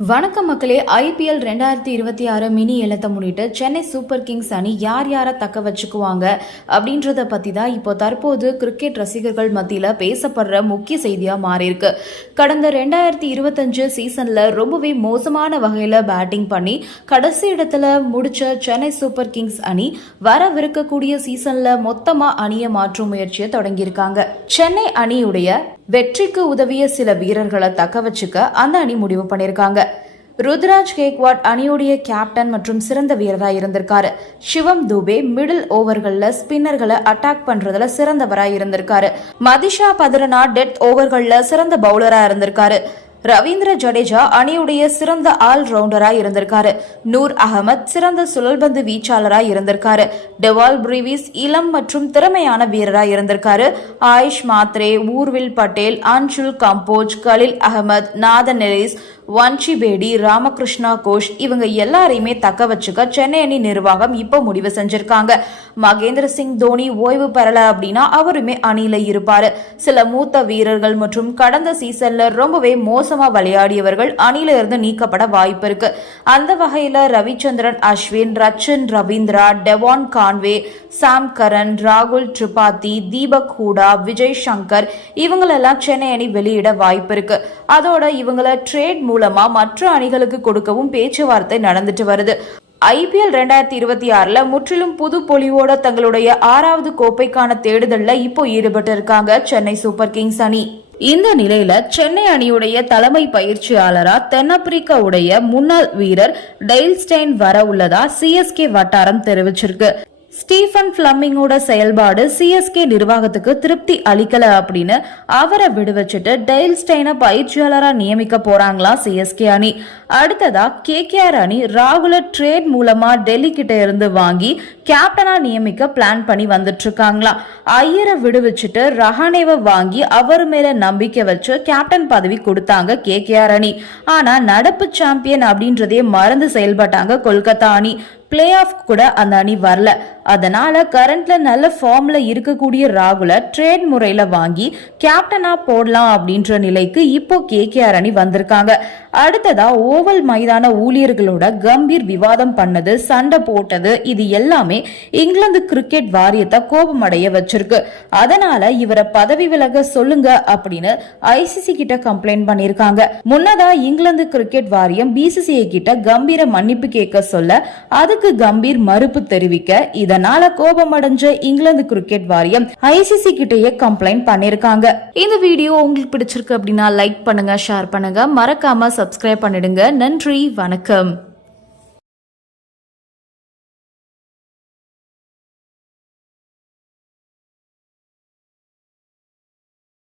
வணக்கம் மக்களே ஐபிஎல் ரெண்டாயிரத்தி இருபத்தி ஆறு மினி ஏலத்தை முன்னிட்டு சென்னை சூப்பர் கிங்ஸ் அணி யார் யாரை தக்க வச்சுக்குவாங்க அப்படின்றத பற்றி தான் இப்போ தற்போது கிரிக்கெட் ரசிகர்கள் மத்தியில் பேசப்படுற முக்கிய செய்தியாக மாறியிருக்கு. கடந்த ரெண்டாயிரத்தி இருபத்தஞ்சு சீசனில் ரொம்பவே மோசமான வகையில் பேட்டிங் பண்ணி கடைசி இடத்துல முடிச்ச சென்னை சூப்பர் கிங்ஸ் அணி வரவிருக்கக்கூடிய சீசனில் மொத்தமாக அணியை மாற்றும் முயற்சியை தொடங்கியிருக்காங்க. சென்னை அணியுடைய வெற்றிக்கு உதவிய சில வீரர்களை தக்க வச்சுக்க அந்த அணி முடிவு பண்ணியிருக்காங்க. ருத்ராஜ் கேக்வாட் அணியுடைய கேப்டன் மற்றும் சிறந்த வீரராக இருந்திருக்காரு. சிவம் துபே மிடில் ஓவர்களில் ஸ்பின்னர்களை அட்டாக் பண்றதுல சிறந்தவராக இருந்திருக்காரு. மதிஷா பதுரனா டெத் ஓவர்களில் சிறந்த பவுலரா இருந்திருக்காரு. ரவீந்திர ஜடேஜா அணியுடைய சிறந்த ஆல்ரவுண்டராக இருந்திருக்காரு. நூர் அகமத் சிறந்த சுழல்பந்து வீச்சாளராக இருந்திருக்காரு. டெவால் பிரிவிஸ் இளம் மற்றும் திறமையான வீரராக இருந்திருக்காரு. ஆயுஷ் மாத்ரே ஊர்வில் பட்டேல் அன்ஷுல் கம்போஜ் கலில் அகமத் நாதன் நெரிஸ் வன்ஷி பேடி ராமகிருஷ்ணா கோஷ் இவங்க எல்லாரையுமே தக்க வச்சுக்க சென்னை அணி நிர்வாகம் இப்போ முடிவு செஞ்சிருக்காங்க. மகேந்திர சிங் தோனி ஓய்வு பெறல அப்படின்னா அவருமே அணியில இருப்பாரு. சில மூத்த வீரர்கள் மற்றும் கடந்த சீசன்ல ரொம்பவே மோசமா விளையாடியவர்கள் அணியில இருந்து நீக்கப்பட வாய்ப்பு இருக்கு. அந்த வகையில Ravichandran Ashwin Rachin Ravindra Devon Conway Sam Curran ராகுல் திரிபாதி தீபக் ஹூடா விஜய் சங்கர் இவங்களெல்லாம் சென்னை அணி வெளியிட வாய்ப்பு இருக்கு. அதோட இவங்கள ட்ரேட் மூலமா மற்ற அணிகளுக்கு கொடுக்கவும் பேச்சுவார்த்தை நடந்துட்டு வருது. ஐபிஎல் ரெண்டாயிரத்தி இருபத்தி ஆறுல முற்றிலும் புது பொலிவோட தங்களுடைய ஆறாவது கோப்பைக்கான தேடுதல்ல இப்போ ஈடுபட்டு இருக்காங்க சென்னை சூப்பர் கிங்ஸ் அணி. இந்த நிலையில சென்னை அணியுடைய தலைமை பயிற்சியாளரா தென்னாப்பிரிக்காவுடைய முன்னாள் வீரர் டெய்ல்ஸ்டைன் வர உள்ளதா சிஎஸ்கே வட்டாரம் தெரிவிச்சிருக்கு. ஸ்டீஃபன் பிளம்மிங்கோட செயல்பாடு சிஎஸ்கே நிர்வாகத்துக்கு திருப்தி அளிக்கல அப்படின்னு அவரை விடுவச்சிட்டு டெய்ல்ஸ்டைனை பயிற்சியாளராக நியமிக்க போறாங்களா சிஎஸ்கே அணி. அடுத்ததா கேகேஆர் அணி ராகுல ட்ரேட் மூலமா டெல்லி கிட்ட இருந்து வாங்கி கேப்டனா நியமிக்க பிளான் பண்ணி வந்துட்டு இருக்காங்களா ஐயரை விடுவிச்சுட்டு ரஹானேவை வாங்கி அவர் மேல நம்பிக்கை வச்சு கேப்டன் பதவி கொடுத்தாங்க கேகேஆர் அணி. ஆனா நடப்பு சாம்பியன் அப்படின்றதே மறந்து செயல்பட்டாங்க கொல்கத்தா அணி. பிளே ஆஃப் கூட அந்த அணி வரல. அதனால கரண்ட்ல நல்ல ஃபார்ம்ல இருக்கக்கூடிய ராகுல ட்ரேட் முறையில வாங்கி கேப்டனா போடலாம் அப்படின்ற நிலைக்கு இப்போ கேகேஆர் அணி வந்திருக்காங்க. அடுத்ததா ஓவல் மைதான ஊழியர்களோட கம்பீர் விவாதம் பண்ணது சண்டை போட்டது இது எல்லாமே இங்கிலாந்து கிரிக்கெட் வாரியத்தை கோபமடைய வச்சிருக்கு. அதனால இவரை பதவி விலக சொல்லுங்க அப்படின்னு ஐசிசி கிட்ட கம்ப்ளைண்ட் பண்ணிருக்காங்க முன்னதா இங்கிலாந்து கிரிக்கெட் வாரியம் பிசிசிஐ கிட்ட கம்பீர மன்னிப்பு கேட்க சொல்ல அதுக்கு கம்பீர் மறுப்பு தெரிவிக்க இதனால கோபமடைஞ்ச இங்கிலாந்து கிரிக்கெட் வாரியம் ஐசிசி கிட்டயே கம்ப்ளைண்ட் பண்ணிருக்காங்க. இந்த வீடியோ உங்களுக்கு பிடிச்சிருக்கு அப்படின்னா லைக் பண்ணுங்க ஷேர் பண்ணுங்க. மறக்காம சப்ஸ்கிரைப் பண்ணிடுங்க. நன்றி வணக்கம்.